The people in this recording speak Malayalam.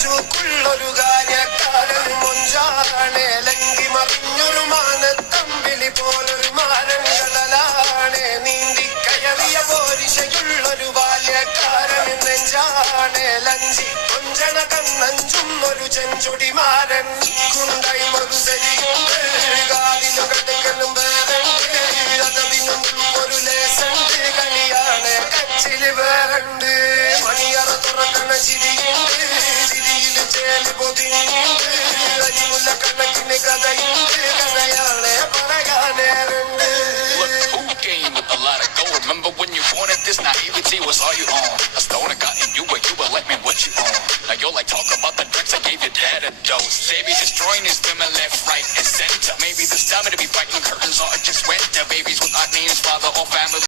ചൂക്കുള്ളൊരു കാര്യക്കാരൻ മൊഞ്ചാണേ ലങ്കി മറിഞ്ഞൊരു മാനത്തമ്പിളി പോലൊരു മാരൻ കടലാണേ നീന്തിക്കയറിയ പോരിശയുള്ളൊരു ബാല്യക്കാരൻ നെഞ്ചാണേ ലഞ്ചി കൊഞ്ചണ കണ്ണഞ്ചുന്നൊരു ചെഞ്ചുടിമാരൻ കുണ്ടായി ഒരു ശരിയുണ്ട് കാതിലും കടുക്കലും വേറുണ്ട് അതവിനും ഒരു ലേസുണ്ട് കളിയാണ് കച്ചില് വേറുണ്ട് മണിയറ തുറക്കണ ചിരിയുണ്ട് ചിരിയില് ചേല് പൊതിയുണ്ട് അരിമുല്ല കണക്കിന് കഥയുണ്ട് കഥയാണ് പറയാനേറുണ്ട്. Look, who came with a lot of gold? Remember when you wanted this naivety was all you own?